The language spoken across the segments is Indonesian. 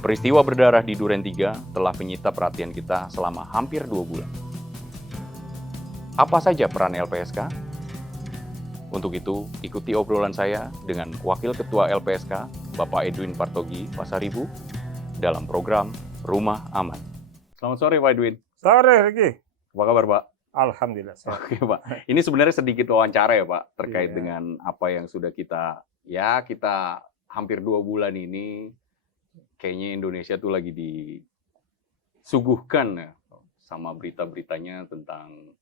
Peristiwa berdarah di Duren 3 telah menyita perhatian kita selama hampir 2 bulan. Apa saja peran LPSK? Untuk itu, ikuti obrolan saya dengan Wakil Ketua LPSK, Bapak Edwin Partogi Pasaribu, dalam program Rumah Aman. Selamat sore, Pak Edwin. Sore, Riki. Apa kabar, Pak? Alhamdulillah. Oke, Pak. Ini sebenarnya sedikit wawancara ya, Pak, terkait Iya. dengan apa yang sudah kita hampir 2 bulan ini, kayaknya Indonesia tuh lagi disuguhkan ya, sama berita-beritanya tentang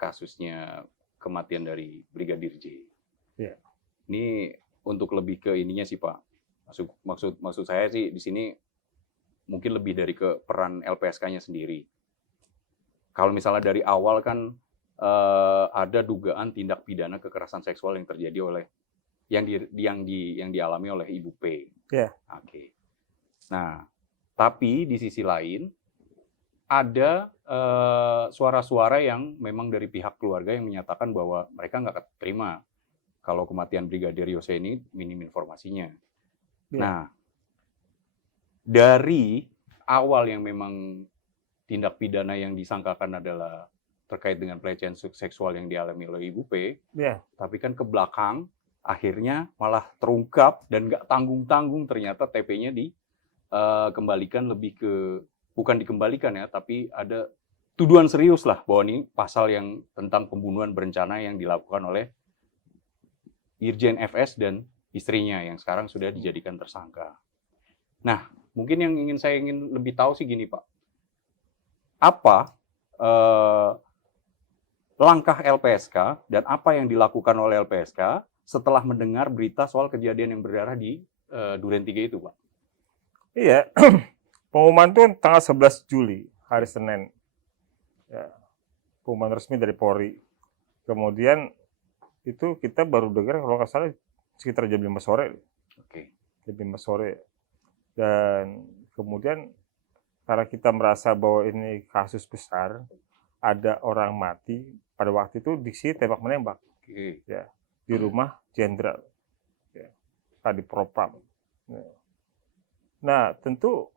kasusnya kematian dari Brigadir J. Iya. Ini untuk lebih ke ininya sih, Pak. Maksud saya sih di sini mungkin lebih dari ke peran LPSK-nya sendiri. Kalau misalnya dari awal kan ada dugaan tindak pidana kekerasan seksual yang terjadi oleh yang dialami oleh Ibu P. Iya. Oke. Nah, tapi di sisi lain ada suara-suara yang memang dari pihak keluarga yang menyatakan bahwa mereka nggak terima kalau kematian Brigadir Yosua ini minim informasinya. Iya. Nah, dari awal yang memang tindak pidana yang disangkakan adalah terkait dengan pelecehan seksual yang dialami oleh Ibu P, Iya. tapi kan ke belakang akhirnya malah terungkap dan nggak tanggung-tanggung ternyata TP-nya dikembalikan bukan dikembalikan ya, tapi ada tuduhan serius lah bahwa ini pasal yang tentang pembunuhan berencana yang dilakukan oleh Irjen FS dan istrinya yang sekarang sudah dijadikan tersangka. Nah, mungkin yang saya ingin lebih tahu sih gini, Pak. Apa langkah LPSK dan apa yang dilakukan oleh LPSK setelah mendengar berita soal kejadian yang berdarah di Duren 3 itu, Pak? Iya. Pengumuman itu tanggal 11 Juli, hari Senin. Ya. Pengumuman resmi dari Polri. Kemudian itu kita baru dengar kalau nggak salah sekitar jam 5 sore. Oke. Jam 5 sore. Dan kemudian karena kita merasa bahwa ini kasus besar, ada orang mati, pada waktu itu diksi tembak-menembak. Oke. Ya, di rumah jenderal, ya, Kadif Propam. Ya. Nah, tentu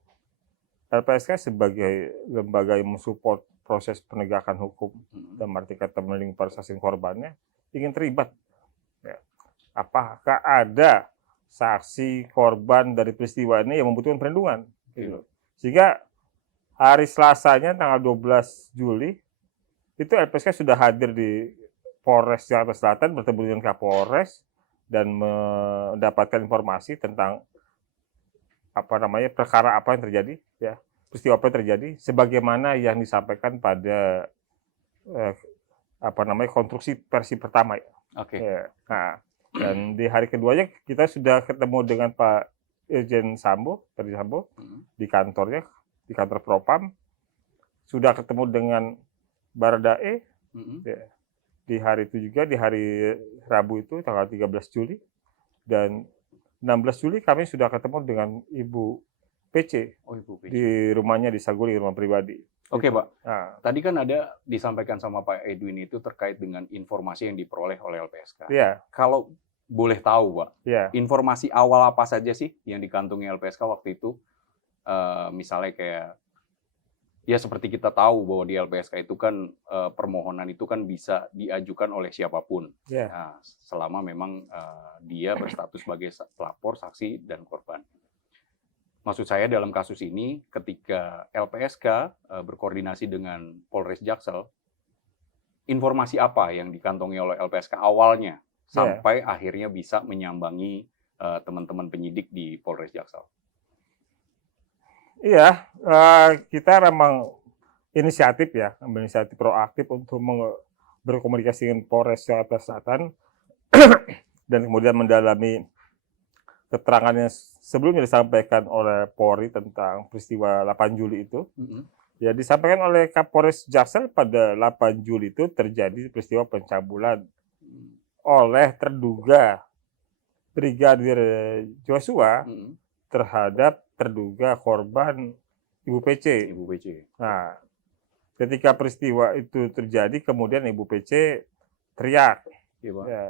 LPSK sebagai lembaga yang mensupport proses penegakan hukum dan arti kata melindungi para saksi korbannya ingin terlibat. Ya. Apakah ada saksi korban dari peristiwa ini yang membutuhkan perlindungan? Gitu. Sehingga hari Selasanya tanggal 12 Juli itu LPSK sudah hadir di Polres Jakarta Selatan bertemu dengan Kapolres dan mendapatkan informasi tentang perkara apa yang terjadi, ya, peristiwa apa yang terjadi, sebagaimana yang disampaikan pada konstruksi versi pertama. Oke. Ya. Nah, dan di hari keduanya kita sudah ketemu dengan Pak Irjen Sambo, Ferdi Sambo, di kantornya, di kantor Propam, sudah ketemu dengan Baradae, ya, di hari itu juga, di hari Rabu itu, tanggal 13 Juli, dan 16 Juli kami sudah ketemu dengan Ibu PC, Ibu PC. di rumahnya di Saguling, rumah pribadi. Oke, Pak. Nah, tadi kan ada disampaikan sama Pak Edwin itu terkait dengan informasi yang diperoleh oleh LPSK. ya, Kalau boleh tahu, Pak, ya, informasi awal apa saja sih yang dikantongi LPSK waktu itu? Misalnya kayak, ya seperti kita tahu bahwa di LPSK itu kan permohonan itu kan bisa diajukan oleh siapapun. ya. Nah, selama memang dia berstatus sebagai pelapor, saksi, dan korban. Maksud saya dalam kasus ini, ketika LPSK berkoordinasi dengan Polres Jaksel, informasi apa yang dikantongi oleh LPSK awalnya sampai akhirnya bisa menyambangi teman-teman penyidik di Polres Jaksel? Iya, kita memang inisiatif proaktif untuk berkomunikasi dengan Polres Jakarta Selatan dan kemudian mendalami keterangan yang sebelumnya disampaikan oleh Polri tentang peristiwa 8 Juli itu. Ya, disampaikan oleh Kapolres Jaksel pada 8 Juli itu terjadi peristiwa pencabulan oleh terduga Brigadir Joshua terhadap terduga korban Ibu PC. Ibu PC. Nah, ketika peristiwa itu terjadi, kemudian Ibu PC teriak. Iya, Pak. Ya,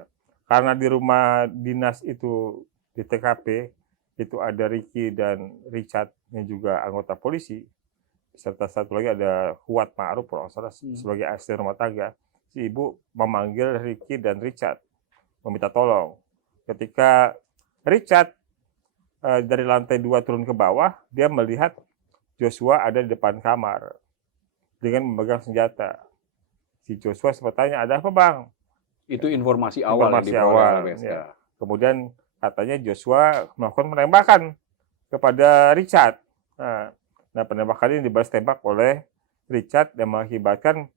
karena di rumah dinas itu di TKP itu ada Ricky dan Richard yang juga anggota polisi, serta satu lagi ada Kuat Ma'ruf kalau nggak salah sebagai asisten rumah tangga. Si ibu memanggil Ricky dan Richard, meminta tolong. Ketika Richard dari lantai 2 turun ke bawah, dia melihat Joshua ada di depan kamar dengan memegang senjata. Si Joshua sempat tanya, ada apa bang? Itu informasi awal yang Informasi diperoleh awal. oleh LPSK. Ya. Kemudian katanya Joshua melakukan penembakan kepada Richard. Nah penembakan ini dibalas tembak oleh Richard yang mengakibatkan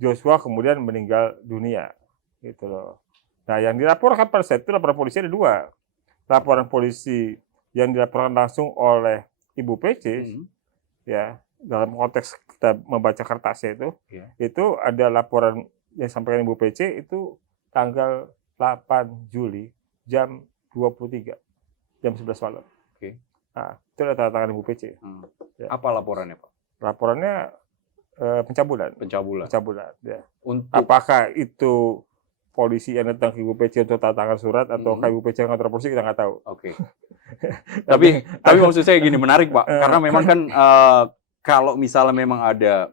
Joshua kemudian meninggal dunia. Gitu loh. Nah yang dilaporkan pada saat itu laporan polisi ada 2. Laporan polisi yang dilaporkan langsung oleh Ibu PC, ya dalam konteks kita membaca kertasnya itu ada laporan yang disampaikan Ibu PC itu tanggal 8 Juli jam 23, jam 11 malam. Oke. Nah, itu ada tanda tangan Ibu PC. Ya. Apa laporannya Pak? Laporannya pencabulan. Pencabulan. Ya. Apakah itu polisi yang datang ke Ibu PC untuk tanda tangan surat atau ke Ibu PC yang kantor polisi kita nggak tahu. Oke. tapi maksud saya gini, menarik Pak, karena memang kan kalau misalnya memang ada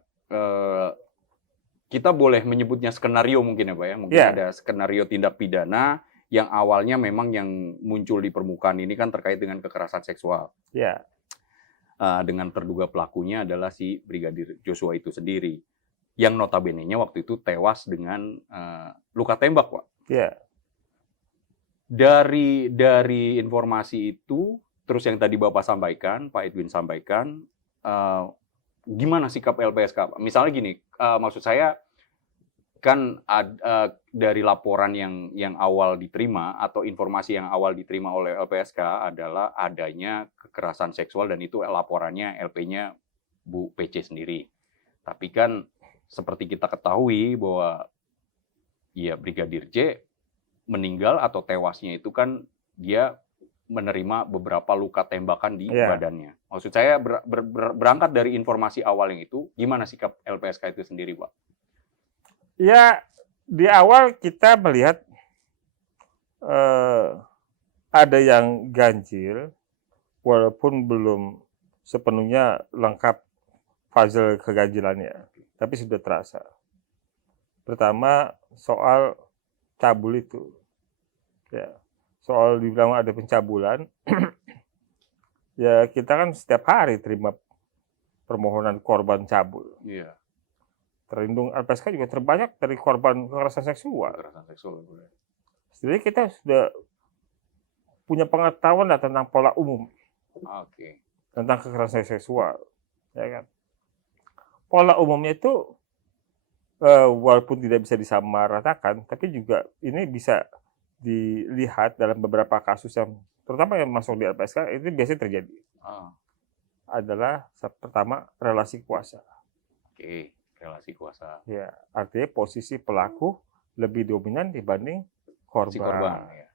kita boleh menyebutnya skenario mungkin ya Pak ya, mungkin ada skenario tindak pidana yang awalnya memang yang muncul di permukaan ini kan terkait dengan kekerasan seksual. Ya. Dengan terduga pelakunya adalah si Brigadir Joshua itu sendiri, yang notabene-nya waktu itu tewas dengan luka tembak Pak. Ya. Dari informasi itu, terus yang tadi Bapak sampaikan, Pak Edwin sampaikan, gimana sikap LPSK? Misalnya gini, maksud saya kan dari laporan yang awal diterima atau informasi yang awal diterima oleh LPSK adalah adanya kekerasan seksual dan itu laporannya LP-nya Bu PC sendiri. Tapi kan seperti kita ketahui bahwa ya Brigadir J meninggal atau tewasnya itu kan dia menerima beberapa luka tembakan di badannya. Maksud saya berangkat dari informasi awal yang itu, gimana sikap LPSK itu sendiri, Pak? Ya, di awal kita melihat ada yang ganjil, walaupun belum sepenuhnya lengkap puzzle keganjilannya, tapi sudah terasa. Pertama, soal cabul itu. Ya, soal dibilang ada pencabulan, ya kita kan setiap hari terima permohonan korban cabul. Iya. Terlindung LPSK juga terbanyak dari korban kekerasan seksual. Jadi kita sudah punya pengetahuan tentang pola umum. Tentang kekerasan seksual, ya kan. Pola umumnya itu walaupun tidak bisa disamaratakan, tapi juga ini bisa dilihat dalam beberapa kasus yang terutama yang masuk di LPSK itu biasanya terjadi. Adalah pertama relasi kuasa. Relasi kuasa. Ya, artinya posisi pelaku lebih dominan dibanding korban. Si korban ya.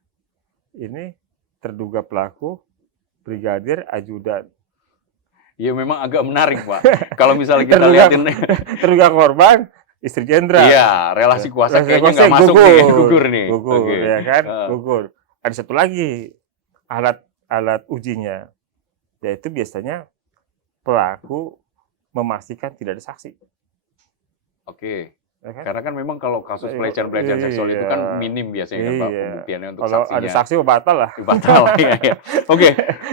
Ini terduga pelaku brigadir ajudan. Ya memang agak menarik, Pak. Kalau misalnya kita lihatin terduga korban istri jenderal. Iya, relasi kuasa kayaknya nggak masuk nih, gugur nih. Gugur, ya kan? Gugur. Ada satu lagi alat ujinya, yaitu biasanya pelaku memastikan tidak ada saksi. Ya kan? Karena kan memang kalau kasus pelecehan seksual itu kan minim biasanya kan Pak pembuktiannya untuk kalau saksinya. Kalau ada saksi batal lah. Batal ya.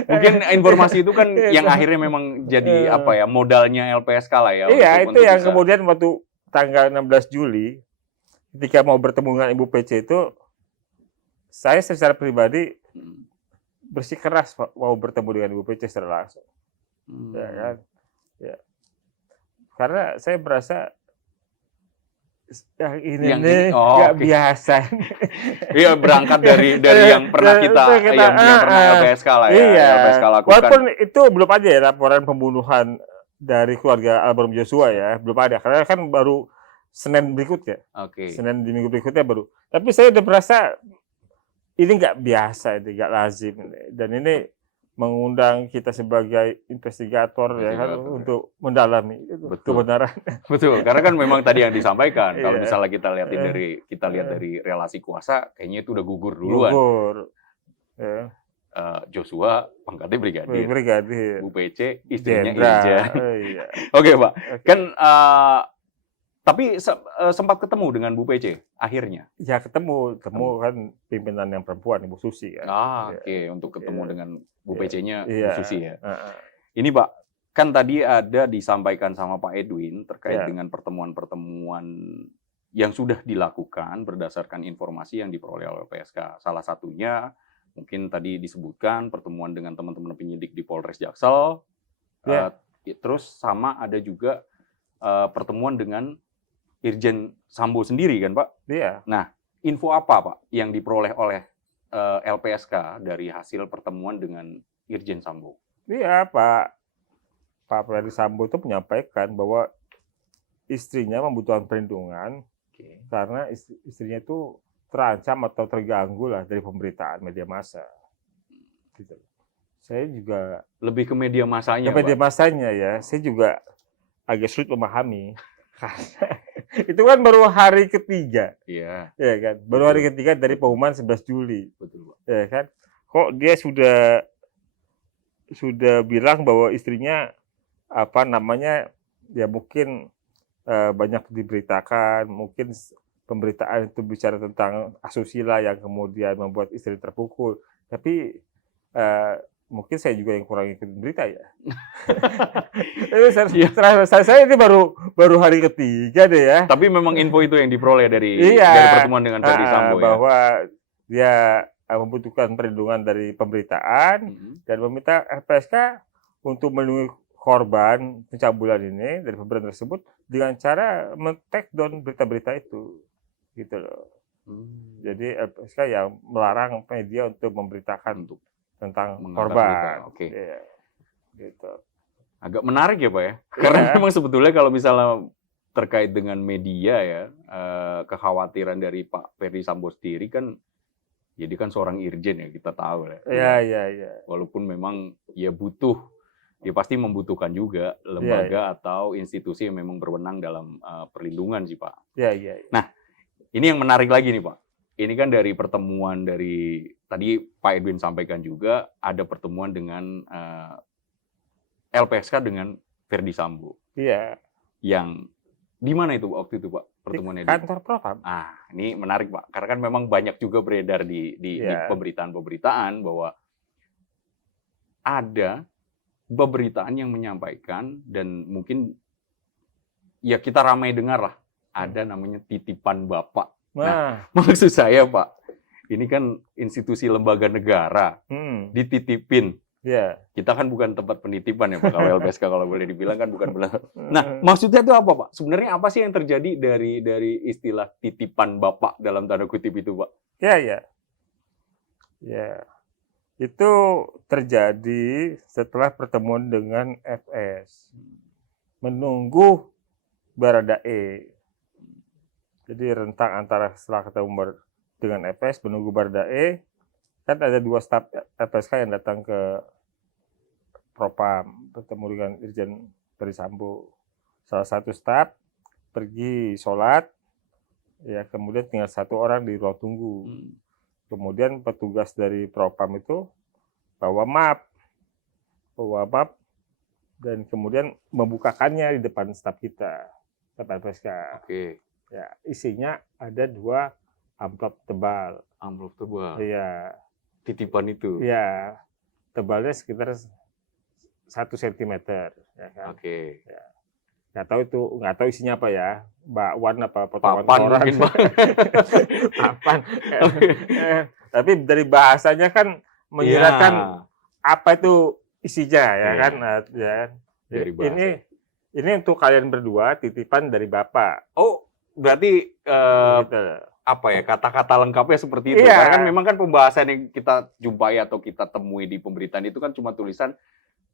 Mungkin informasi itu kan yang akhirnya memang jadi apa ya modalnya LPSK lah ya. Iya, itu yang bisa. Kemudian waktu tanggal 16 Juli ketika mau bertemu dengan Ibu PC itu saya secara pribadi bersikeras mau bertemu dengan Ibu PC secara langsung. Ya kan? Ya. Karena saya merasa ini nggak biasa. Iya, berangkat dari yang pernah yang pernah LPSK lah ya. Iya. LPSK lakukan. Walaupun itu belum ada ya laporan pembunuhan dari keluarga almarhum Joshua ya, belum ada karena kan baru Senin berikutnya. Senin di minggu berikutnya baru. Tapi saya udah merasa ini nggak biasa, ini nggak lazim, dan ini mengundang kita sebagai investigator ya kan untuk mendalami kebenaran. Betul, karena kan memang tadi yang disampaikan kalau misalnya kita lihat dari relasi kuasa, kayaknya itu udah gugur duluan. Ya. Joshua pangkatnya brigadir. Brigadir. Bu PC istrinya Jenderal. Irjen. Oh, iya. Oke, Pak. Oke. Kan tapi sempat ketemu dengan Bu PC akhirnya. Ya ketemu kan pimpinan yang perempuan Ibu Susi kan. Oke, untuk ketemu dengan Bu Iya. PC-nya Bu Iya. Susi ya. Heeh. Ini Pak, kan tadi ada disampaikan sama Pak Edwin terkait Ya. dengan pertemuan-pertemuan yang sudah dilakukan berdasarkan informasi yang diperoleh oleh LPSK. Salah satunya mungkin tadi disebutkan pertemuan dengan teman-teman penyidik di Polres Jaksel. Ya. Terus sama ada juga pertemuan dengan Irjen Sambo sendiri kan Pak? Iya. Nah, info apa Pak yang diperoleh oleh LPSK dari hasil pertemuan dengan Irjen Sambo? Iya, Pak Ferdi Sambo itu menyampaikan bahwa istrinya membutuhkan perlindungan karena istrinya itu terancam atau terganggu lah dari pemberitaan media massa. Gitu. Saya juga Lebih ke media masanya, media Pak. massanya ya, saya juga agak sulit memahami. Itu kan baru hari ketiga, Iya, ya kan? Baru hari ketiga dari pengumuman 11 Juli, betul Pak. ya kan? Kok dia sudah bilang bahwa istrinya apa namanya ya mungkin banyak diberitakan, mungkin pemberitaan itu bicara tentang asusila yang kemudian membuat istri terpukul. Tapi mungkin saya juga yang kurang ikut berita ya. Saya ini baru hari ketiga deh ya. Tapi memang info itu yang diperoleh dari pertemuan dengan Ferdi Sambo ya. Bahwa dia membutuhkan perlindungan dari pemberitaan dan meminta LPSK untuk melindungi korban pencabulan ini dari pemberitaan tersebut dengan cara men-take down berita-berita itu, gitu loh. Jadi LPSK yang melarang media untuk memberitakan tentang korban. Oke. Ya, gitu. Agak menarik ya Pak ya, karena memang sebetulnya kalau misalnya terkait dengan media ya, kekhawatiran dari Pak Ferdi Sambo sendiri kan, jadi kan seorang irjen ya kita tahu lah. Iya. Walaupun memang ya dia pasti membutuhkan juga lembaga atau institusi yang memang berwenang dalam perlindungan sih Pak. Iya. Nah, ini yang menarik lagi nih Pak. Ini kan dari pertemuan dari tadi Pak Edwin sampaikan juga ada pertemuan dengan LPSK dengan Ferdi Sambo. Iya. Yang di mana itu waktu itu Pak pertemuannya? Di kantor Propam. Ini menarik Pak, karena kan memang banyak juga beredar di pemberitaan-pemberitaan bahwa ada pemberitaan yang menyampaikan dan mungkin ya kita ramai dengar lah, ada namanya titipan Bapak. Nah, maksud saya Pak, ini kan institusi lembaga negara dititipin. Yeah. Kita kan bukan tempat penitipan ya Pak, kalau LPSK kalau boleh dibilang kan bukan. Nah, maksudnya itu apa Pak? Sebenarnya apa sih yang terjadi dari istilah titipan Bapak dalam tanda kutip itu Pak? Ya. Itu terjadi setelah pertemuan dengan FS. Menunggu Baradae. Jadi rentang antara setelah ketemu dengan FS, menunggu Baradae, kan ada 2 staf LPSK yang datang ke Propam, bertemu dengan Irjen Ferdi Sambo. Salah satu staf pergi sholat, ya kemudian tinggal 1 orang di ruang tunggu. Kemudian petugas dari Propam itu bawa map dan kemudian membukakannya di depan staf kita, staf LPSK. Oke. Ya, isinya ada 2 amplop tebal. Amplop tebal. Iya. Titipan itu. Iya. Tebalnya sekitar 1 cm. Ya kan? Oke. Ya. Nggak tahu isinya apa ya, bakwan apa potongan Papan koran. mungkin Pak. Papan. Tapi dari bahasanya kan menyiratkan apa itu isinya ya kan. Ya. Ini untuk kalian berdua titipan dari Bapak. Oh, berarti Gitu. apa ya, kata-kata lengkapnya seperti itu. Iya. Karena kan memang kan pembahasan yang kita jumpai atau kita temui di pemberitaan itu kan cuma tulisan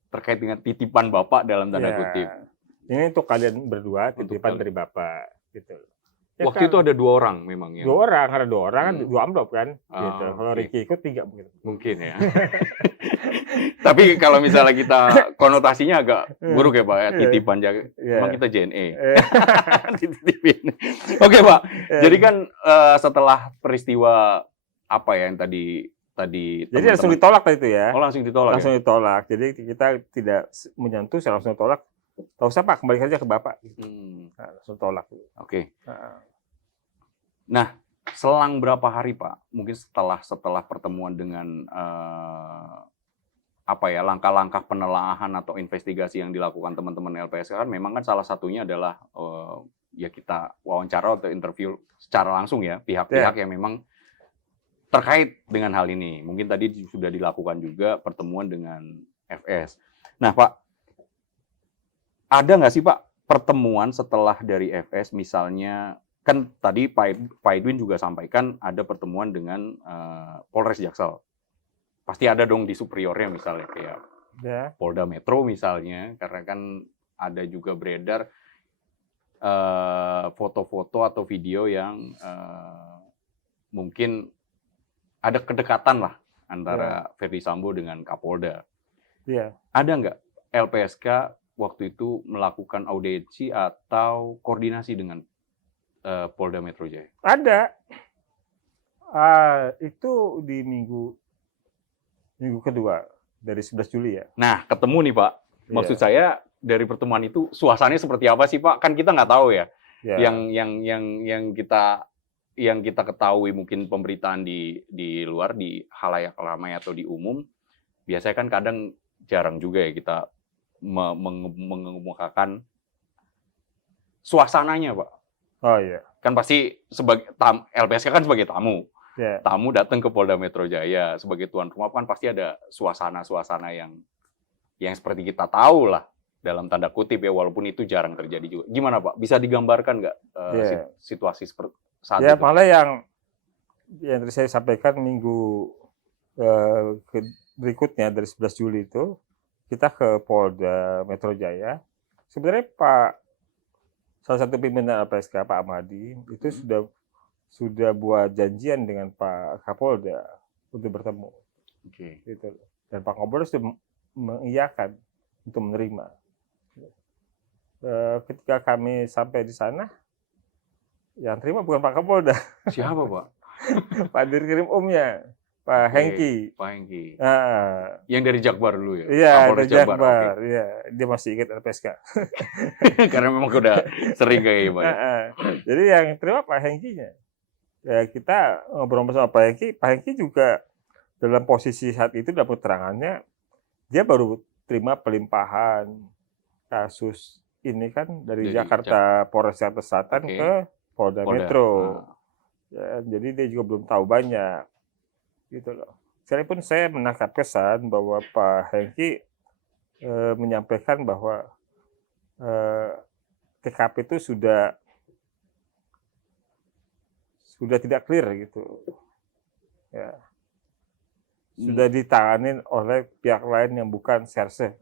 terkait dengan titipan Bapak dalam tanda kutip. Ini untuk kalian berdua titipan dari Bapak gitu. Ya Waktu kan? itu ada 2 orang memang ya. 2 orang, karena 2 orang kan 2 amplop kan. Gitu. Kalau Oke. Ricky ikut 3 mungkin. Mungkin ya. Tapi kalau misalnya kita konotasinya agak buruk ya Pak ya, titipan jaga. Emang kita JNE. Dititipin. Oke Pak. Jadi kan setelah peristiwa apa ya yang tadi tadi Jadi langsung teman-teman. ditolak tadi itu ya. Oh, langsung ditolak Langsung ya? ditolak. Jadi kita tidak menyentuh, saya langsung tolak. Tahu usah Pak, kembalikan saja ke Bapak. Nah, langsung tolak. Oke. Nah, Nah, selang berapa hari Pak? Mungkin setelah pertemuan dengan apa ya, langkah-langkah penelaahan atau investigasi yang dilakukan teman-teman LPSK kan memang kan salah satunya adalah ya kita wawancara atau interview secara langsung ya pihak-pihak yang memang terkait dengan hal ini. Mungkin tadi sudah dilakukan juga pertemuan dengan FS. Nah Pak, ada nggak sih Pak pertemuan setelah dari FS misalnya, kan tadi Pak Edwin juga sampaikan ada pertemuan dengan Polres Jaksel. Pasti ada dong di superiornya misalnya kayak Polda Metro misalnya, karena kan ada juga beredar foto-foto atau video yang mungkin ada kedekatan lah antara Ferdy Sambo dengan Kapolda. Ada nggak LPSK waktu itu melakukan audiensi atau koordinasi dengan Polda Metro Jaya? Ada. Itu di minggu kedua dari 11 Juli ya. Nah, ketemu nih Pak. Maksud saya dari pertemuan itu suasananya seperti apa sih Pak? Kan kita nggak tahu ya. Yang kita ketahui mungkin pemberitaan di luar, di khalayak ramai atau di umum, biasanya kan kadang jarang juga ya kita mengemukakan suasananya Pak. Oh iya. Kan pasti sebagai LPSK kan sebagai tamu. Tamu datang ke Polda Metro Jaya sebagai tuan rumah kan pasti ada suasana-suasana yang seperti kita tahu lah dalam tanda kutip ya, walaupun itu jarang terjadi juga. Gimana Pak? Bisa digambarkan nggak situasi saat itu? Malah yang tadi saya sampaikan minggu berikutnya dari 11 Juli itu kita ke Polda Metro Jaya. Sebenarnya salah satu pimpinan LPSK Pak Ahmadi itu sudah buat janjian dengan Pak Kapolda untuk bertemu. Gitu. Dan Pak Kapolda sudah mengiyakan untuk menerima. Ketika kami sampai di sana, yang terima bukan Pak Kapolda. Siapa Pak? Pak Dirkrim Umnya, Pak Hengki. Pak Hengki. Yang dari Jakbar dulu ya? Iya, dari Jakbar. Iya, dia masih ingat LPSK. Karena memang udah sering kayak gimana. Jadi yang terima Pak Hengkinya. Ya, kita ngobrol sama Pak Hengki. Pak Hengki juga dalam posisi saat itu dapat keterangannya, dia baru terima pelimpahan kasus ini kan dari Jakarta, Polres Jakarta Selatan ke Polda Metro. Ya, jadi dia juga belum tahu banyak. Gitu loh. Sekalipun saya menangkap kesan bahwa Pak Hengki menyampaikan bahwa TKP itu sudah tidak clear gitu, ya sudah ditangani oleh pihak lain yang bukan Serse.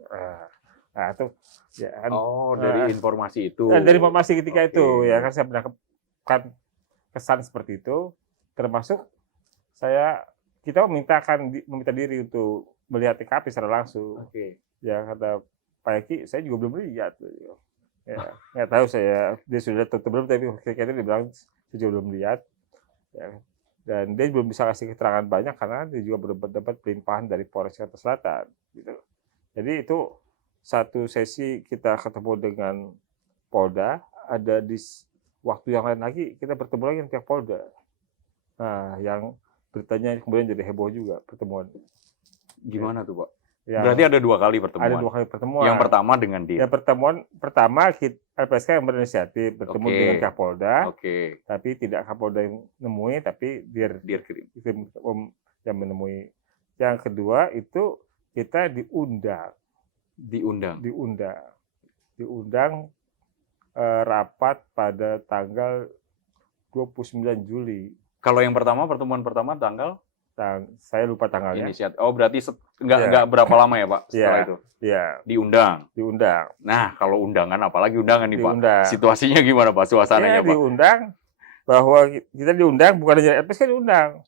Nah itu ya kan. Dari informasi itu. Dari informasi ketika itu ya kan saya menangkapkan kesan seperti itu, termasuk kita meminta diri untuk melihat TKP secara langsung. Ya kata Pak Eki, saya juga belum lihat. Ya nggak tahu dia sudah tutup belum, tapi ketika itu dia bilang saya juga belum lihat. Ya, dan dia belum bisa kasih keterangan banyak karena dia juga belum dapat pelimpahan dari Polres Jakarta Selatan. Gitu. Jadi itu satu sesi kita ketemu dengan Polda, ada di waktu yang lain lagi kita bertemu lagi dengan pihak Polda. Nah, yang beritanya kemudian jadi heboh juga pertemuan. Gimana tuh Pak? Berarti ada 2 kali pertemuan. Ada 2 kali pertemuan. Yang pertama dengan dia. Yang pertemuan pertama LPSK yang berinisiatif bertemu dengan Kapolda. Tapi tidak Kapolda yang menemui, tapi Dirkrim yang menemui. Yang kedua itu kita diundang rapat pada tanggal 29 Juli. Kalau yang pertemuan pertama tanggal? Saya lupa tanggalnya. Berarti nggak berapa lama ya Pak setelah itu? Iya. Diundang. Nah, kalau undangan, apalagi undangan nih Pak. Situasinya gimana Pak? Suasananya Pak? Diundang, bahwa kita diundang, bukan hanya LPSK diundang.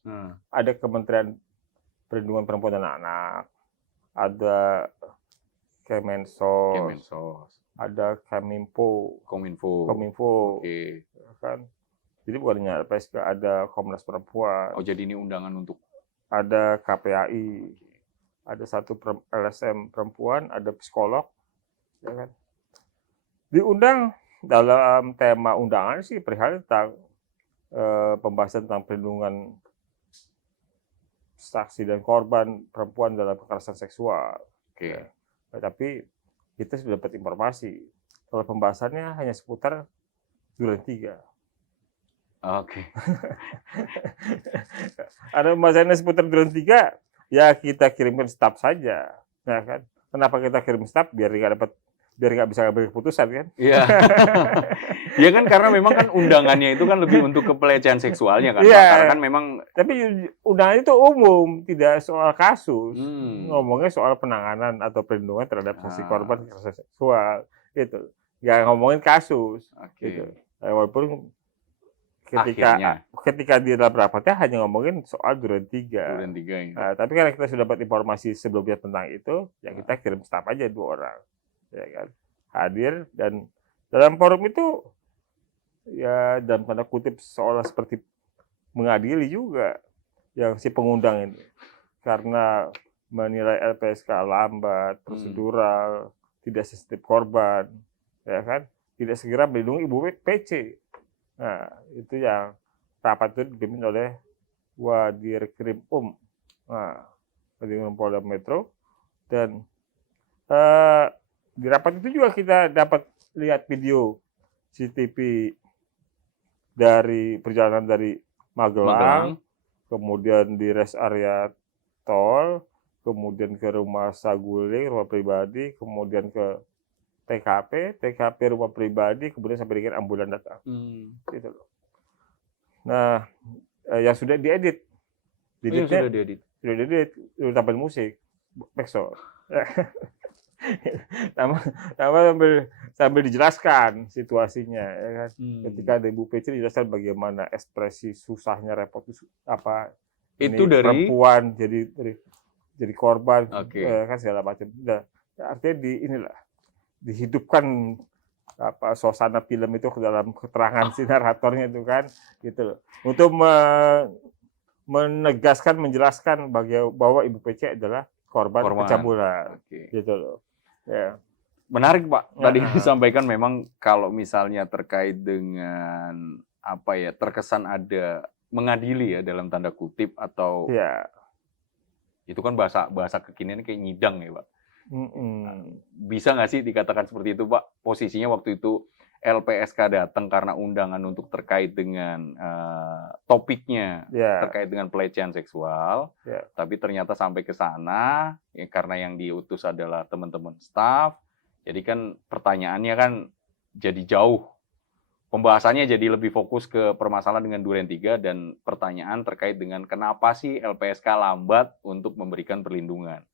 Ada Kementerian Perlindungan Perempuan dan Anak, ada Kemensos, ada Kominfo. Kan. Jadi bukan hanya LPSK, ada Komnas Perempuan. Jadi ini undangan untuk ada KPAI, ada satu LSM perempuan, ada psikolog, ya kan. Diundang dalam tema undangan sih perihal tentang pembahasan tentang perlindungan saksi dan korban perempuan dalam kekerasan seksual. Oke. Ya. Tapi kita sudah dapat informasi kalau pembahasannya hanya seputar Duren 3. Oke. Ada pembahasannya seputar Duren 3, ya kita kirimkan staf saja, ya kan? Kenapa kita kirim staf? Biar nggak bisa ngambil keputusan kan? Iya. Ya kan karena memang kan undangannya itu kan lebih untuk kepelecehan seksualnya kan, Pak. Iya. Karena kan memang Tapi undangan itu umum, tidak soal kasus. Hmm. Ngomongnya soal penanganan atau perlindungan terhadap saksi Ah. korban kekerasan seksual, gitu. Nggak ngomongin kasus, oke. gitu. Walaupun Akhirnya. ketika di dalam rapatnya hanya ngomongin soal Duren 3. Duren 3 ini. Nah, tapi karena kita sudah dapat informasi sebelumnya tentang itu, ya kita kirim staf aja 2 orang, ya kan, hadir, dan dalam forum itu ya dalam tanda kutip seolah seperti mengadili juga yang si pengundang ini, karena menilai LPSK lambat, prosedural, tidak sensitif korban, ya kan, tidak segera melindungi Ibu PC. Nah, itu yang rapat itu dipimpin oleh Wadirkrim Nah, Wadirkrim Polda Metro, dan di rapat itu juga kita dapat lihat video CCTV dari perjalanan dari Magelang, kemudian di rest area tol, kemudian ke rumah saguling, rumah pribadi, kemudian ke TKP rumah pribadi, kemudian sampai dengan ambulan datang. Gitu loh. Nah, yang sudah diedit. Sudah diedit. Sudah diedit, sudah tampil musik, backsound. sambil dijelaskan situasinya, ya kan. Ketika ada Ibu PC dijelaskan bagaimana ekspresi susahnya, repot apa itu ini, dari perempuan jadi korban, kan segala macam. Nah, artinya dihidupkan suasana film itu ke dalam keterangan si naratornya itu kan, gitu loh. Untuk menegaskan, menjelaskan bahwa Ibu PC adalah korban pencabulan, gitu loh. Ya. Menarik Pak, tadi disampaikan memang kalau misalnya terkait dengan terkesan ada mengadili ya dalam tanda kutip atau itu kan bahasa kekinian kayak nyidang ya Pak. Bisa nggak sih dikatakan seperti itu Pak? Posisinya waktu itu LPSK datang karena undangan untuk terkait dengan topiknya terkait dengan pelecehan seksual, tapi ternyata sampai ke sana ya, karena yang diutus adalah teman-teman staf, jadi kan pertanyaannya kan jadi jauh, pembahasannya jadi lebih fokus ke permasalahan dengan Duren 3 dan pertanyaan terkait dengan kenapa sih LPSK lambat untuk memberikan perlindungan.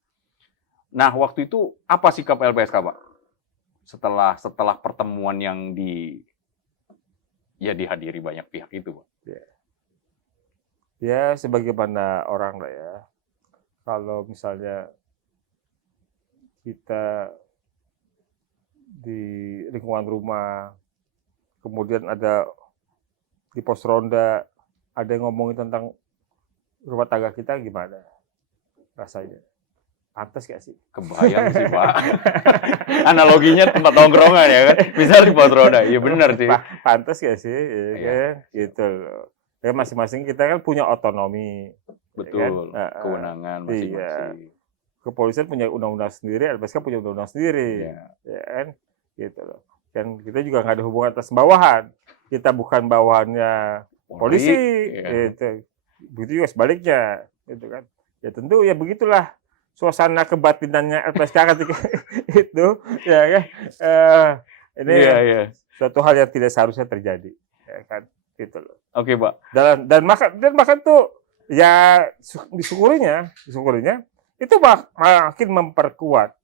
Nah, waktu itu apa sikap LPSK, Pak? Setelah pertemuan yang dihadiri banyak pihak itu, Pak. Ya, sebagaimana orang lah ya. Kalau misalnya kita di lingkungan rumah, kemudian ada di pos ronda, ada yang ngomongin tentang rumah tangga kita, gimana rasanya? Pantas gak sih? Kebayang sih Pak. Analoginya tempat nongkrongan ya kan. Misal di pos ronda, iya benar sih. Pantas gak sih? Ya, gitu loh. Ya, masing-masing kita kan punya otonomi. Betul, ya kan? Kewenangan masing-masing. Kepolisian punya undang-undang sendiri, LPSK punya undang-undang sendiri. Ya kan? Gitu loh. Dan kita juga nggak ada hubungan atas bawahan. Kita bukan bawahannya polisi. Gitu. Begitu juga sebaliknya. Gitu kan. Ya tentu ya begitulah suasana kebatinannya LPSK ketika itu, ya kan, ini suatu hal yang tidak seharusnya terjadi, ya kan, gitu loh. Oke Pak. Dan bahkan tuh ya disyukurinya itu makin memperkuat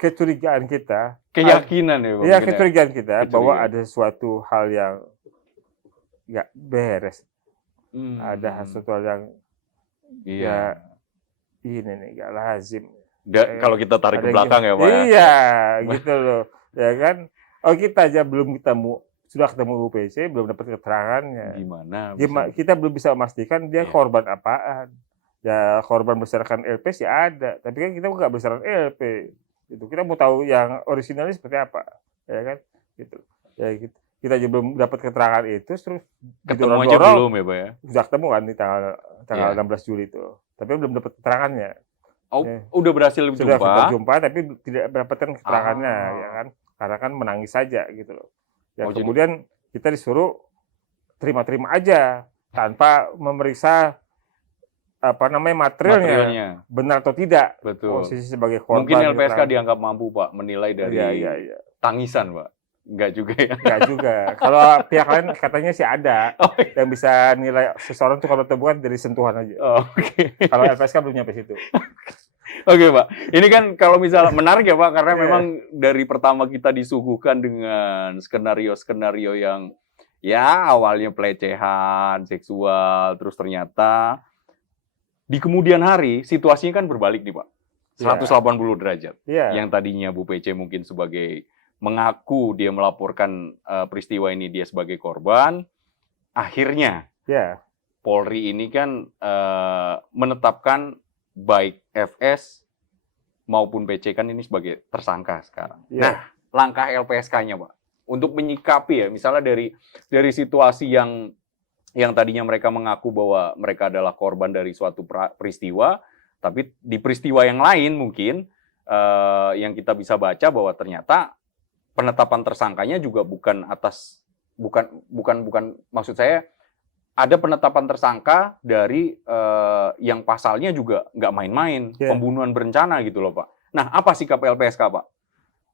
kecurigaan kita, keyakinan ya Pak. Ya kecurigaan kita bahwa ada suatu hal yang nggak beres, ada sesuatu hal yang ini nih gak lazim. Kalau kita tarik ke belakang ya Pak. Iya, gitu loh. Ya kan. Oh, kita aja belum ketemu sudah ketemu UPC, belum dapat keterangannya. Gimana? Kita belum bisa memastikan dia Iya. korban apaan. Ya korban berserakan LP sih ada, tapi kan kita nggak berserakan LP. Gitu. Kita mau tahu yang orisinalnya seperti apa, ya kan? Gitu. Ya gitu. Kita juga belum dapat keterangan itu, terus Ketemu aja didorong-dorong, belum ya, Pak ya? sudah ketemu kan di tanggal Iya. 16 Juli itu, tapi belum dapat keterangannya. Oh, Ya. udah berhasil Sudah jumpa. kita jumpa, tapi tidak mendapatkan keterangannya, Ah. ya kan? Karena kan menangis saja gitu loh. Ya Oh, jadi- kemudian kita disuruh terima-terima aja tanpa memeriksa materialnya materialnya. benar atau tidak, Betul. posisi sebagai korban. Mungkin LPSK keterangan. dianggap mampu, Pak, menilai dari Iya. tangisan, Pak. Enggak juga ya. Enggak juga. Kalau pihak lain katanya sih ada Oh, yang bisa nilai seseorang tuh kalau temuan dari sentuhan aja. Oke. Kalau LPSK belum nyampe situ. Oke, Pak. Ini kan kalau misalnya menarik ya, Pak, karena Iya. memang dari pertama kita disuguhkan dengan skenario-skenario yang ya awalnya pelecehan seksual, terus ternyata di kemudian hari situasinya kan berbalik nih, Pak. 180 derajat. Iya. Yang tadinya Bu PC mungkin sebagai mengaku dia melaporkan peristiwa ini dia sebagai korban, akhirnya Iya. Polri ini kan menetapkan baik FS maupun PC kan ini sebagai tersangka sekarang. Iya. Nah, langkah LPSK-nya, Pak, untuk menyikapi ya, misalnya dari situasi yang tadinya mereka mengaku bahwa mereka adalah korban dari suatu peristiwa, tapi di peristiwa yang lain mungkin yang kita bisa baca bahwa ternyata penetapan tersangkanya juga bukan maksud saya ada penetapan tersangka dari yang pasalnya juga nggak main-main, Yeah. pembunuhan berencana gitu loh, Pak. Nah, apa sikap LPSK, Pak?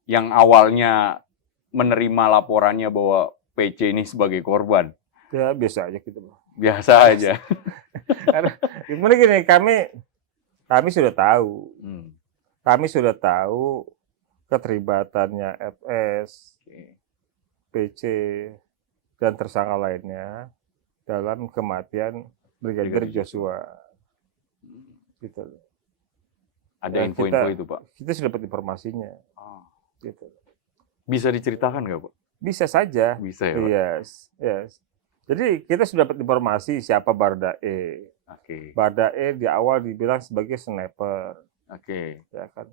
Yang awalnya menerima laporannya bahwa PC ini sebagai korban. Ya biasa aja gitu. Biasa aja. Karena gimana gini, kami sudah tahu. Hmm. Kami sudah tahu keterlibatannya FS, PC, dan tersangka lainnya dalam kematian Brigadir Joshua. Gitu. Ada info-info itu, Pak? Kita sudah dapat informasinya. Gitu. Bisa diceritakan nggak, Pak? Bisa saja. Bisa ya, Pak? Yes. Jadi kita sudah dapat informasi siapa Bardae. Oke. Bardae di awal dibilang sebagai sniper. Oke. Ya kan.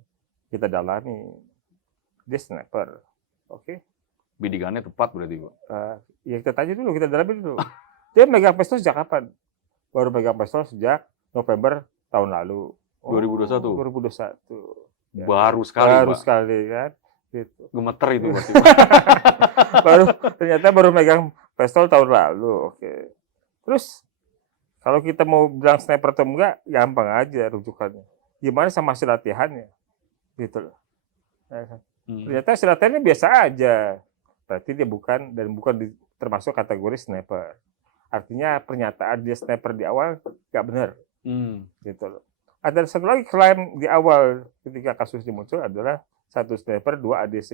Kita dalami. Dia sniper. Oke. Bidikannya tepat berarti, Pak? Ya kita tanya dulu, kita dalami dulu. Dia megang pistol sejak kapan? Baru megang pistol sejak November tahun lalu. 2021? 2021. Ya. Baru sekali, Baru Pak. sekali kan. Gitu. Gemeter itu pasti. Ternyata baru megang pistol tahun lalu. Oke. Terus kalau kita mau bilang sniper atau enggak, gampang aja rujukannya. Gimana sama hasil latihannya? Gitu loh. Ternyata hasil latihannya biasa aja. Berarti dia bukan termasuk kategori sniper. Artinya pernyataan dia sniper di awal nggak benar. Gitu loh. Ada satu lagi klaim di awal ketika kasus ini muncul adalah 1 sniper, 2 ADC.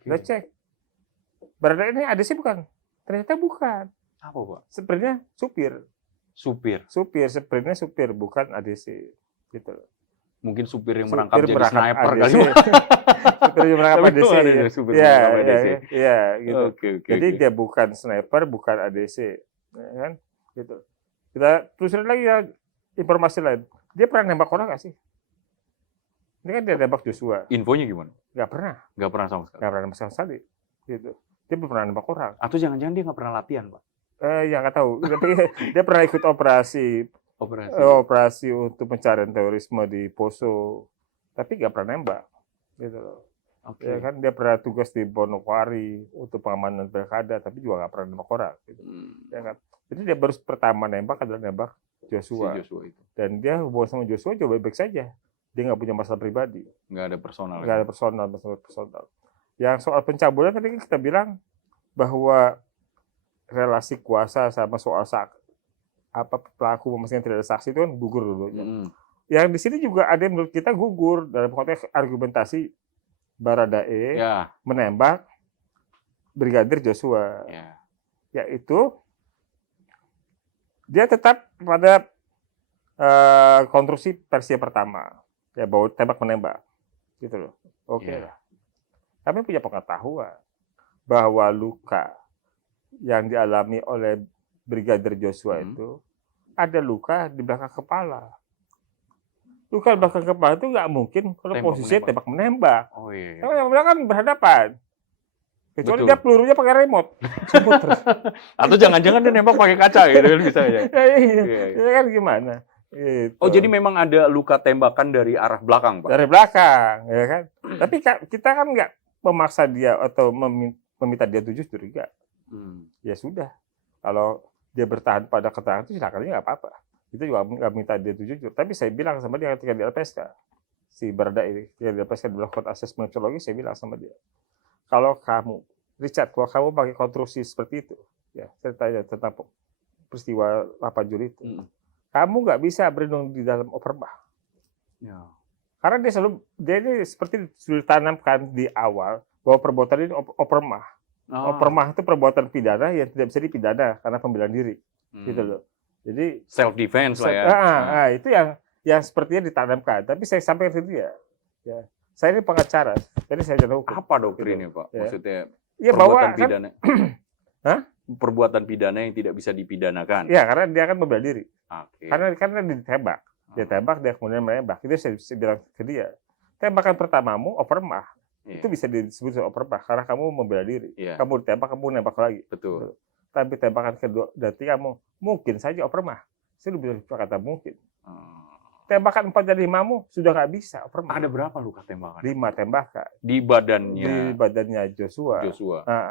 Kita cek. Berarti ini ADC bukan? Ternyata bukan. Apa, Pak? Sebenarnya supir. Sebenarnya supir, bukan ADC. Gitu. Mungkin supir yang Supir merangkap jadi sniper ADC. kali. Supir yang merangkap Tapi ADC. itu ada supir merangkap ADC. Iya, gitu. Oke. Jadi dia bukan sniper, bukan ADC. Ya kan? Gitu. Kita telusuri lagi ya informasi lain. Dia pernah nembak orang nggak sih? Ini kan dia nembak Joshua. Infonya gimana? Nggak pernah. Nggak pernah sama sekali. Nggak pernah nembak sama sekali. Gitu. Dia belum pernah nembak orang. Atau jangan-jangan dia nggak pernah latihan, Pak? Ya nggak tahu. Tapi dia pernah ikut operasi untuk pencarian terorisme di Poso. Tapi nggak pernah nembak. Gitu loh. Oke. Ya kan dia pernah tugas di Bonokwari untuk pengamanan pilkada, tapi juga nggak pernah nembak orang. Gitu. Ya kan? Jadi dia baru pertama nembak adalah nembak Joshua. Si Joshua itu. Dan dia hubungan sama Joshua juga baik-baik saja. Dia nggak punya masalah pribadi. Nggak ada personal. Nggak ada masalah personal. Yang soal pencabulan tadi kita bilang bahwa relasi kuasa sama soal pelaku memastikan tidak ada saksi itu kan gugur dulu. Yang di sini juga ada yang menurut kita gugur dalam konteks argumentasi Baradae menembak Brigadir Joshua. Yaitu dia tetap pada konstruksi versi pertama, ya bahwa tembak menembak, gitu loh. Oke lah. Kami punya pengetahuan bahwa luka yang dialami oleh Brigadir Joshua Hmm. itu ada luka di belakang kepala. Luka di belakang kepala itu nggak mungkin kalau Tembak posisinya menembak. tembak menembak. Oh iya. Kalau yang menembak kan berhadapan. Kecuali Betul. dia pelurunya pakai remote. Jemput terus. Atau jangan-jangan dia nembak pakai kaca gitu kan bisa ya. Iya, Iya. itu kan gimana? Gitu. Oh jadi memang ada luka tembakan dari arah belakang, Pak? Dari belakang, ya kan? Tapi kita kan nggak memaksa dia atau meminta dia tujuh curiga. Ya sudah, kalau dia bertahan pada keterangan itu silakan aja nggak apa-apa. Itu juga nggak minta dia itu jujur. Tapi saya bilang sama dia ketika di LPSK, si Barada ini, ketika di LPSK dilakukan asesmen psikologi, saya bilang sama dia, kalau kamu, Richard, kalau kamu pakai konstruksi seperti itu, ya saya tanya tentang peristiwa 8 Juli itu, kamu nggak bisa berlindung di dalam opermah. Ya. Karena dia ini seperti sudah ditanamkan di awal bahwa perbuatan ini opermah. Opermah itu perbuatan pidana yang tidak bisa dipidana karena pembelaan diri, gitu loh. Jadi self defense lah ya. Itu yang sepertinya ditanamkan. Tapi saya sampaikan ke dia, ya, saya ini pengacara, jadi saya jalan hukum. Apa doktrinnya, Pak? Ya. Maksudnya ya, perbuatan bahwa pidana. Hah? Perbuatan pidana yang tidak bisa dipidanakan. Ya, karena dia akan membela diri. Okay. Karena ditembak. Dia tembak, dia kemudian menembak. Itu saya bilang ke dia, tembakan pertamamu opermah. Itu bisa disebut opermah karena kamu membela diri. Kamu ditembak, kamu nembak lagi. Betul. Tapi tembakan kedua dan kamu mungkin saja opermah. Saya lebih kata mungkin. Tembakan 4 dari 5-mu sudah nggak bisa opermah. Ada berapa luka tembakan? 5 tembakan. Di badannya. Di badannya Joshua.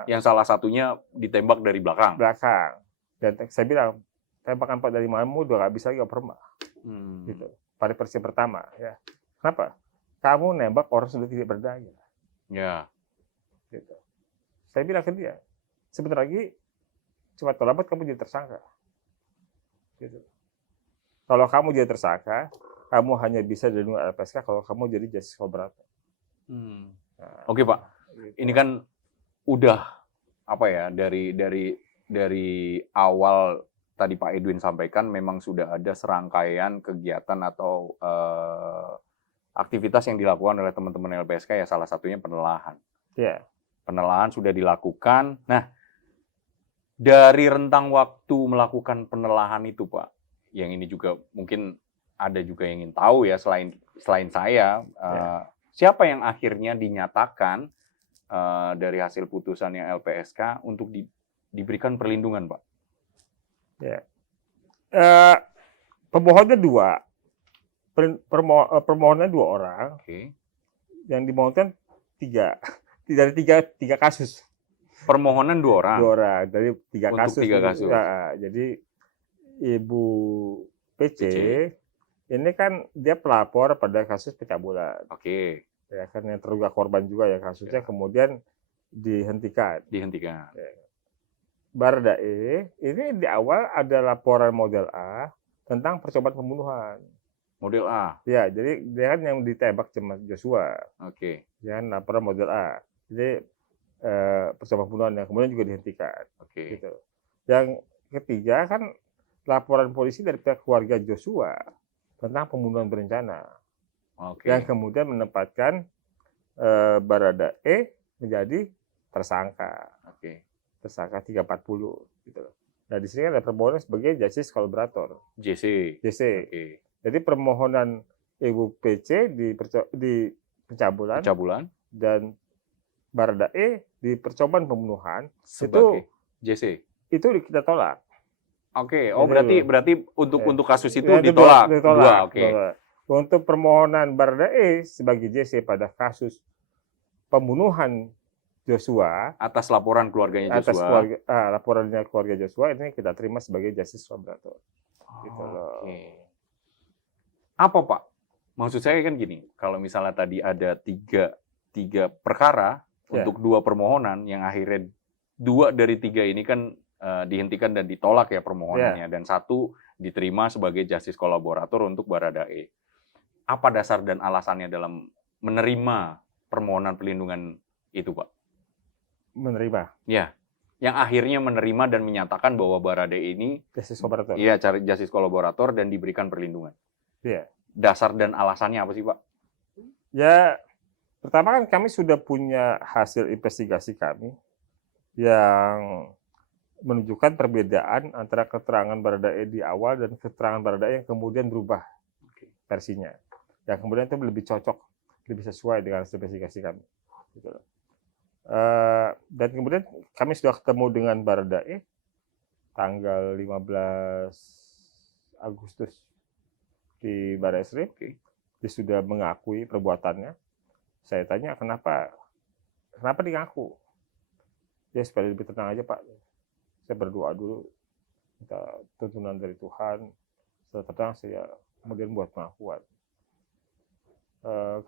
Yang salah satunya ditembak dari belakang. Dan saya bilang tembakan 4 dari 5-mu udah nggak bisa lagi opermah. Gitu. Pada versi pertama, ya. Kenapa? Kamu nembak orang sudah tidak berdaya. Ya. Gitu. Saya bilang ke dia, sebentar lagi cepat atau lambat kamu jadi tersangka. Gitu. Kalau kamu jadi tersangka, kamu hanya bisa dilindungi LPSK kalau kamu jadi justice collaborator. Nah, oke, Pak. Gitu. Ini kan udah apa ya, dari awal tadi Pak Edwin sampaikan memang sudah ada serangkaian kegiatan atau aktivitas yang dilakukan oleh teman-teman LPSK, ya salah satunya penelahan. Yeah. Penelahan sudah dilakukan. Nah, dari rentang waktu melakukan penelahan itu, Pak, yang ini juga mungkin ada juga yang ingin tahu ya, selain saya, siapa yang akhirnya dinyatakan dari hasil putusannya LPSK untuk diberikan perlindungan, Pak? Ya. Pemohonnya 2. Permohonnya 2 orang. Okay. Yang dimohonkan 3. Dari 3 kasus. Permohonan 2 orang. 2 orang dari 3 kasus. Untuk 3 kasus. Ya, jadi Ibu PC ini kan dia pelapor pada kasus pencabulan. Oke. Ya kan yang terduga korban juga ya kasusnya, kemudian dihentikan. Ya. Baradae ini di awal ada laporan model A tentang percobaan pembunuhan. Model A. Ya, jadi dia kan yang ditembak sama Joshua. Oke. Ya, laporan model A. Jadi percobaan pembunuhan yang kemudian juga dihentikan. Oke. Gitu. Yang ketiga kan laporan polisi dari pihak keluarga Joshua tentang pembunuhan berencana. Oke. Yang kemudian menempatkan Baradae menjadi tersangka. Oke. Tersangka 340 gitu. Nah, di sini ada permohonan sebagai justice collaborator. JC. Okay. Jadi permohonan Ibu PC di pencabulan dan Baradae di percobaan pembunuhan sebagai itu JC. Itu kita tolak. Oke. Oh, berarti untuk kasus itu ditolak. Oke. Untuk permohonan Baradae sebagai JC pada kasus pembunuhan Joshua atas laporan keluarganya Joshua. Laporannya keluarga Joshua ini kita terima sebagai justice collaborator. Gitu loh. Apa, Pak? Maksud saya kan gini, kalau misalnya tadi ada tiga perkara untuk 2 permohonan yang akhirnya 2 dari 3 ini kan dihentikan dan ditolak ya permohonannya, dan 1 diterima sebagai justice collaborator untuk Baradae. Apa dasar dan alasannya dalam menerima permohonan perlindungan itu, Pak? Menerima. Ya, yang akhirnya menerima dan menyatakan bahwa Baradae ini justice collaborator. Iya, cari justice collaborator dan diberikan perlindungan. Iya. Dasar dan alasannya apa sih, Pak? Ya, pertama kan kami sudah punya hasil investigasi kami yang menunjukkan perbedaan antara keterangan Baradae di awal dan keterangan Baradae yang kemudian berubah versinya. Yang kemudian itu lebih cocok, lebih sesuai dengan investigasi kami. Gitu. Dan kemudian kami sudah ketemu dengan Baradae tanggal 15 Agustus di Barreskrim. Dia sudah mengakui perbuatannya. Saya tanya kenapa dia ngaku? Ya supaya lebih tenang aja Pak. Saya berdoa dulu, minta tuntunan dari Tuhan. Setelah tenang saya kemudian buat pengakuan.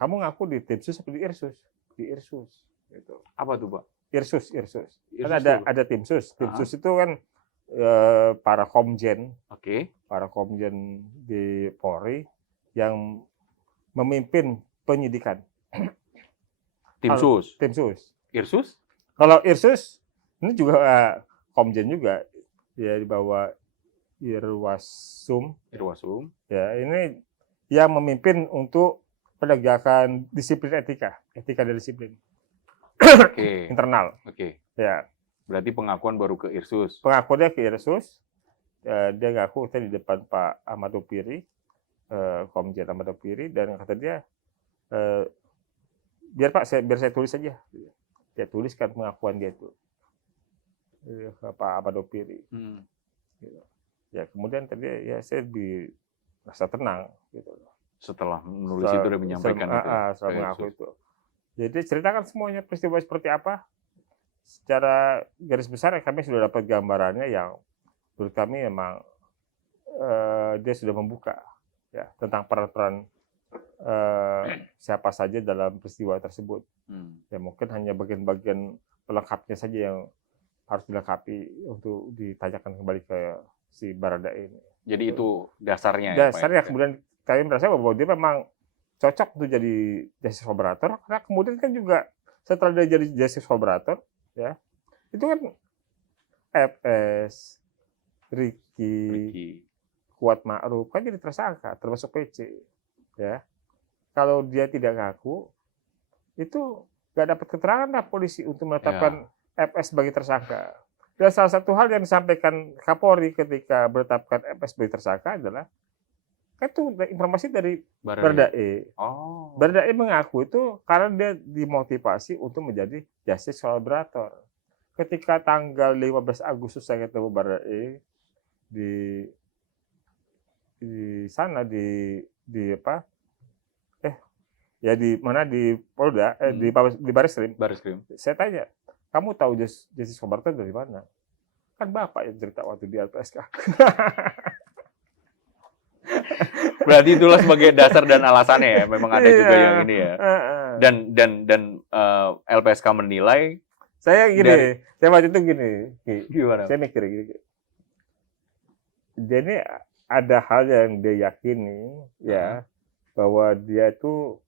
Kamu ngaku di tim sus atau di Irsus? Di Irsus. Gitu. Apa tuh Pak? Irsus. Kan ada tim sus. Tim sus itu kan para komjen, para komjen di Polri yang memimpin penyidikan. Tim sus. Irsus? Kalau Irsus ini juga komjen juga, ya di bawah Irwasum. Ya ini yang memimpin untuk penegakan disiplin etika dan disiplin internal. Ya. Berarti pengakuan baru ke Irsus. Pengakuannya ke Irsus. Dia ngaku tadi di depan Pak Ahmad Dopiri, Komjen Ahmad Dopiri, dan kata dia, biar saya tulis saja. Dia tuliskan pengakuan dia itu ke Pak Ahmad Dopiri. Ya kemudian tadi ya saya merasa tenang gitu. Setelah menulis itu dan menyampaikan itu. Setelah mengaku itu. Jadi ceritakan semuanya peristiwa seperti apa. Secara garis besar kami sudah dapat gambarannya yang menurut kami memang dia sudah membuka ya tentang peran-peran siapa saja dalam peristiwa tersebut. Ya mungkin hanya bagian-bagian pelengkapnya saja yang harus dilengkapi untuk ditanyakan kembali ke si Baradae ini. Jadi itu dasarnya. Dasarnya kemudian kami merasa bahwa dia memang cocok untuk jadi justice collaborator karena kemudian kan juga setelah dia jadi justice collaborator ya itu kan FS, Ricky, Kuat Ma'ruf kan jadi tersangka termasuk PC ya. Kalau dia tidak ngaku itu nggak dapat keterangan lah polisi untuk menetapkan FS sebagai tersangka. Dan salah satu hal yang disampaikan Kapolri ketika menetapkan FS sebagai tersangka adalah kan itu informasi dari Baradae. Baradae mengaku itu karena dia dimotivasi untuk menjadi justice collaborator. Ketika tanggal 15 Agustus saya ketemu Baradae di sana di apa? Di mana di Polda di Barreskrim. Saya tanya, kamu tahu justice collaborator dari mana? Kan Bapak yang cerita waktu di LPSK. Berarti itulah sebagai dasar dan alasannya ya. Memang ada juga yang ini ya. Dan LPSK menilai. Saya waktu itu gini. Gimana? Saya mikir gini. Jadi ada hal yang dia yakini ya bahwa dia itu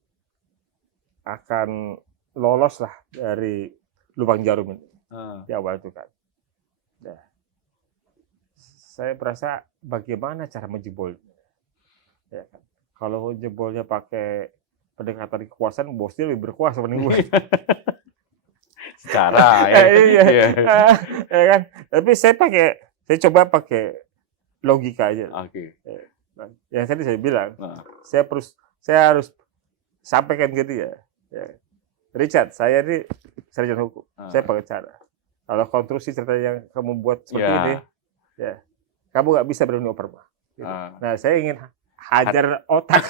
akan lolos lah dari lubang jarum ini di awal itu kan. Nah, saya merasa bagaimana cara menjebolnya. Ya kan? Kalau jebolnya pakai pendekatan kekuasaan, bosnya lebih berkuasa mending gue. Secara ya. Iya. Ya kan? Tapi saya coba pakai logika aja. Yang tadi saya bilang, saya harus sampaikan ke dia. Ya. Richard, saya ini sarjana hukum. Saya pakai cara. Kalau konstruksi cerita yang kamu buat seperti ini, ya, kamu nggak bisa berani operma. Gitu. Nah, saya ingin hajar otak.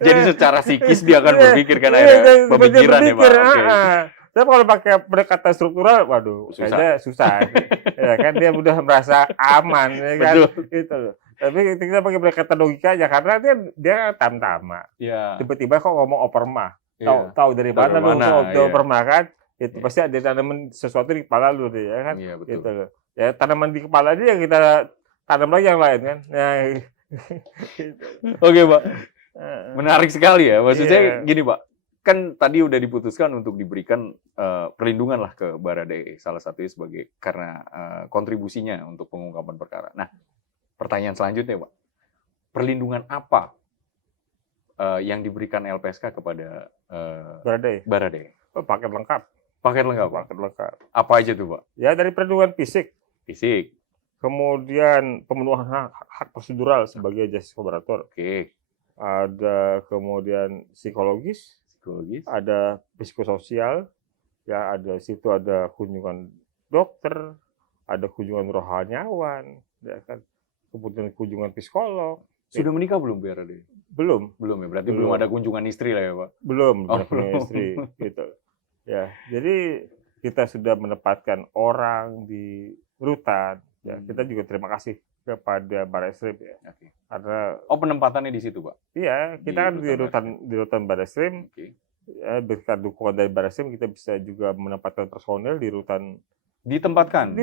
Jadi secara psikis dia akan berpikir kan akhirnya pemikiran ya Pak. Tapi kalau pakai pendekatan struktural, waduh, kayaknya susah. Ya kan dia udah merasa aman, ya kan? Gitu loh. Tapi kita pakai pendekatan logika aja karena dia tam-tama. Tiba-tiba kok ngomong operma. Tahu dari mana lu operma kan? Itu pasti ada tanaman sesuatu di kepala lu deh, ya kan? Gitu loh. Ya tanaman di kepala dia kita tanam lagi yang lain kan. Ya. Oke Pak, menarik sekali ya. Maksudnya gini Pak, kan tadi udah diputuskan untuk diberikan perlindungan lah ke Baradae, salah satunya karena kontribusinya untuk pengungkapan perkara. Nah, pertanyaan selanjutnya Pak, perlindungan apa yang diberikan LPSK kepada Baradae? Paket lengkap. Paket lengkap, Pak. Paket lengkap. Apa aja tuh, Pak? Ya dari perlindungan fisik, Fisik. kemudian pemenuhan hak prosedural sebagai justice collaborator, Oke. ada kemudian psikologis, Psikologis. ada psikososial, ya ada situ ada kunjungan dokter, ada kunjungan rohaniawan, ya kan, kemudian kunjungan psikolog. Sudah menikah belum, Biar Ade? Belum, Belum ya, berarti Belum. belum ada kunjungan istri lah ya, Pak? belum Oh, punya belum. istri, gitu. Ya, jadi kita sudah menempatkan orang di rutan. Ya, kita juga terima kasih kepada Barreskrim ya, Oke. karena Oh, penempatannya di situ, Pak? iya kita kan Di di rutan Barreskrim. Oke. Ya, berkat dukungan dari Barreskrim kita bisa juga menempatkan personel di rutan Ditempatkan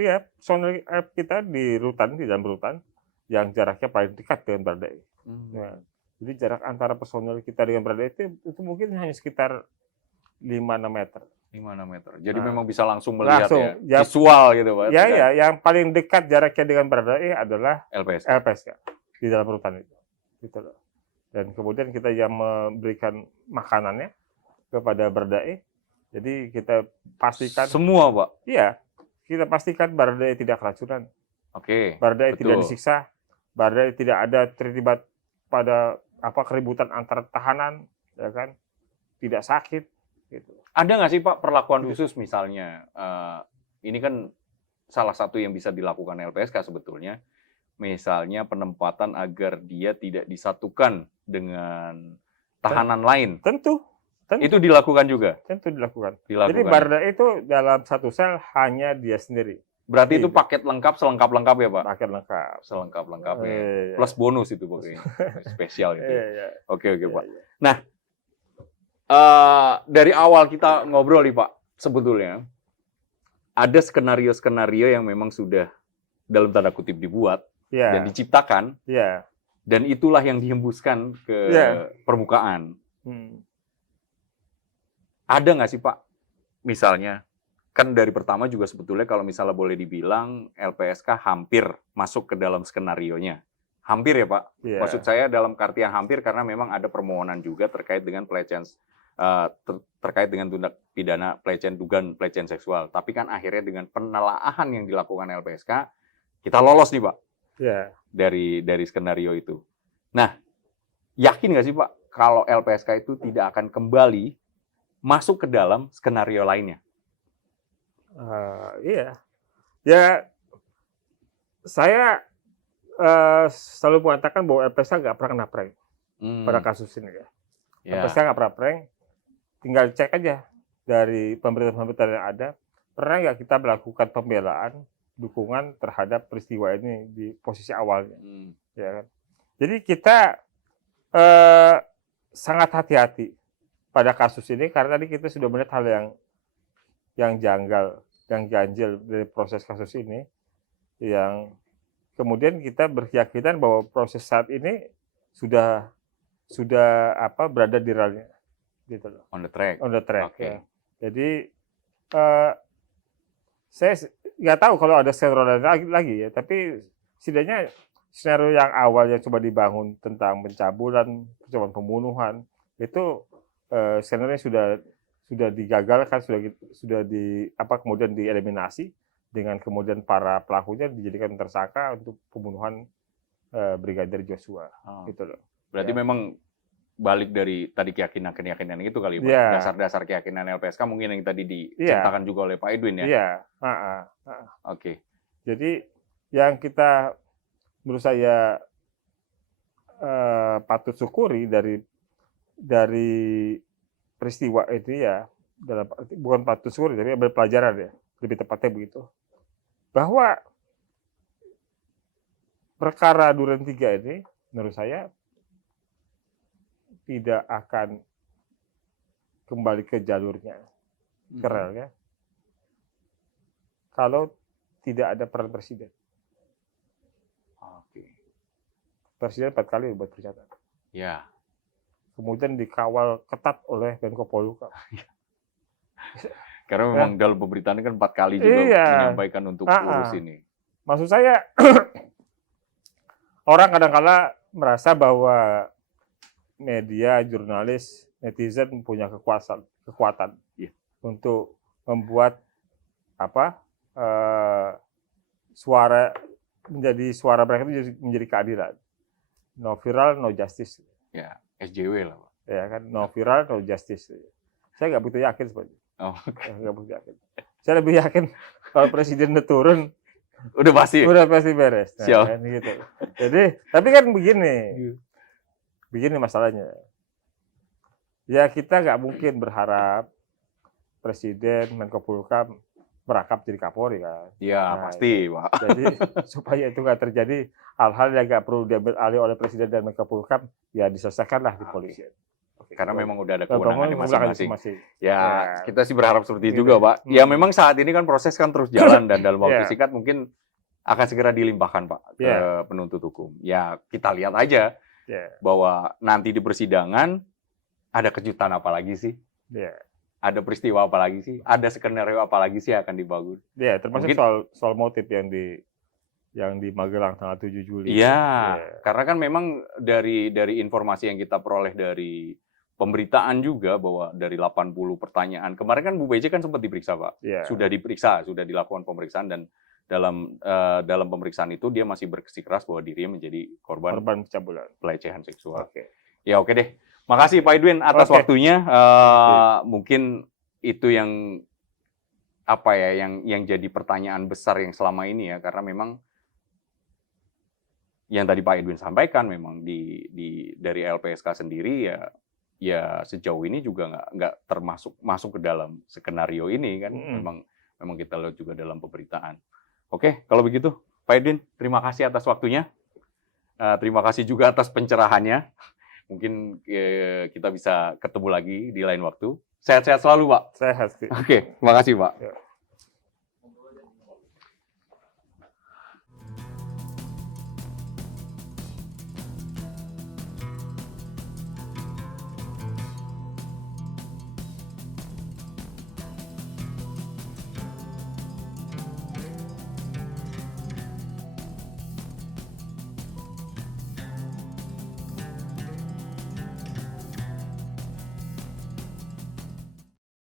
ya personel kita di dalam rutan yang jaraknya paling dekat dengan Baradae. Hmm. Nah, jadi jarak antara personel kita dengan Baradae itu mungkin hanya sekitar 5-6 meter. 5 meter. Jadi Nah, memang bisa langsung melihat langsung, ya, ya. visual gitu, Pak. Ya, ya, yang paling dekat jaraknya dengan Baradae adalah LPSK. LPSK di dalam rutan itu. Gitu loh. Dan kemudian kita yang memberikan makanannya kepada Baradae. Jadi kita pastikan Semua, Pak. iya, kita pastikan Baradae tidak keracunan. Oke. Baradae betul. tidak disiksa, Baradae tidak ada terlibat pada keributan antar tahanan, ya kan? Tidak sakit, gitu. Ada nggak sih, Pak, perlakuan khusus misalnya? Ini kan salah satu yang bisa dilakukan LPSK sebetulnya. Misalnya penempatan agar dia tidak disatukan dengan tahanan lain. Tentu Itu dilakukan juga? tentu dilakukan. Jadi Dilakukan. Baradae itu dalam satu sel hanya dia sendiri. Berarti itu Iya. paket lengkap, selengkap-lengkap ya, Pak? Paket lengkap. Selengkap-lengkapnya. Iya. Plus bonus itu pokoknya. Spesial itu. Iya, iya. Oke, Iya, Pak. iya. Dari awal kita ngobrol nih, Pak, sebetulnya ada skenario-skenario yang memang sudah dalam tanda kutip dibuat Iya. dan diciptakan, Iya. dan itulah yang dihembuskan ke Iya. permukaan. Hmm. Ada nggak sih, Pak, misalnya, kan dari pertama juga sebetulnya kalau misalnya boleh dibilang LPSK hampir masuk ke dalam skenarionya. Hampir ya, Pak? Iya. Maksud saya dalam artian hampir karena memang ada permohonan juga terkait dengan pelecehan terkait dengan tindak pidana dugaan pelecehan seksual. Tapi kan akhirnya dengan penelaahan yang dilakukan LPSK, kita lolos nih, Pak, Iya. dari skenario itu. Nah, yakin nggak sih, Pak, kalau LPSK itu tidak akan kembali masuk ke dalam skenario lainnya? Iya. Ya, saya selalu mengatakan bahwa LPSK nggak pernah kena prank pada kasus ini ya. Ya. LPSK nggak pernah prank. Tinggal cek aja dari pemberitaan-pemberitaan yang ada, pernah nggak kita melakukan pembelaan, dukungan terhadap peristiwa ini di posisi awalnya. Ya kan? Jadi kita sangat hati-hati pada kasus ini karena tadi kita sudah melihat hal yang janggal, yang ganjil dari proses kasus ini, yang kemudian kita berkeyakinan bahwa proses saat ini sudah berada di ralnya, gitu loh. On the track. On the track. Oke. Ya. Jadi saya nggak tahu kalau ada skenario lagi ya, tapi setidaknya skenario yang awalnya coba dibangun tentang pencabulan, percobaan pembunuhan itu skenario sudah digagalkan, sudah kemudian dieliminasi dengan kemudian para pelakunya dijadikan tersangka untuk pembunuhan Brigadir Joshua, gitu loh. Berarti Ya. memang balik dari tadi keyakinan itu kali, Pak. Ya. Dasar-dasar keyakinan LPSK mungkin yang tadi diceritakan juga oleh Pak Edwin ya. Iya. Oke. Jadi yang kita menurut saya patut syukuri dari peristiwa itu ya, bukan patut syukuri tapi ambil pelajaran ya, lebih tepatnya begitu, bahwa perkara Duren 3 ini menurut saya tidak akan kembali ke jalurnya, ke relnya, kalau tidak ada peran presiden. Oke. Presiden 4 kali buat pernyataan. Ya. Kemudian dikawal ketat oleh Menko Polhukam. Karena memang dalam pemberitaan kan 4 kali juga menyampaikan untuk urus ini. Maksud saya, orang kadang-kala merasa bahwa media, jurnalis, netizen punya kekuatan. Iya. untuk membuat suara mereka itu menjadi keadilan. No viral, no justice. Ya, SJW lah, Pak. Ya kan, no viral, no justice. Saya nggak butuh yakin seperti itu. Oh, Nggak butuh yakin. Saya lebih yakin kalau presiden udah turun, udah pasti. udah pasti beres. Nah, Siap. kan, gitu. Jadi, tapi kan begini masalahnya. Ya kita nggak mungkin berharap presiden Menko Polhukam merangkap jadi Kapolri kan. Ya, Nah, pasti, Pak. Jadi supaya itu nggak terjadi hal-hal yang nggak perlu diambil alih oleh presiden dan Menko Polhukam, ya diselesaikanlah di polisi. Karena memang udah ada Kewenangan kewenangannya masing-masing. Ya, Ya, kita sih berharap seperti itu gitu. juga, Pak. Ya, memang saat ini kan proses kan terus jalan dan dalam waktu Ya. singkat mungkin akan segera dilimpahkan, Pak, ke Ya. penuntut hukum. Ya, kita lihat aja ya, bahwa nanti di persidangan ada kejutan apa lagi sih? ya. Ada peristiwa apa lagi sih? Ada skenario apa lagi sih yang akan dibangun? Ya, termasuk Mungkin- soal motif yang di Magelang tanggal 7 Juli. Iya, Ya. karena kan memang dari informasi yang kita peroleh dari pemberitaan juga bahwa dari 80 pertanyaan. Kemarin kan Bu BJ kan sempat diperiksa, Pak. Ya. Sudah diperiksa, sudah dilakukan pemeriksaan dan dalam pemeriksaan itu dia masih bersikeras bahwa dirinya menjadi korban Korban pencabulan. pelecehan seksual. Oke. Ya oke deh. Makasih Pak Edwin atas Oke. waktunya. Mungkin itu yang yang jadi pertanyaan besar yang selama ini ya, karena memang yang tadi Pak Edwin sampaikan memang dari LPSK sendiri ya sejauh ini juga nggak masuk ke dalam skenario ini kan. Memang kita lihat juga dalam pemberitaan. Oke, kalau begitu Pak Edwin, terima kasih atas waktunya. Terima kasih juga atas pencerahannya. Mungkin kita bisa ketemu lagi di lain waktu. Sehat-sehat selalu, Pak. Sehat. Oke, terima kasih, Pak. Ya.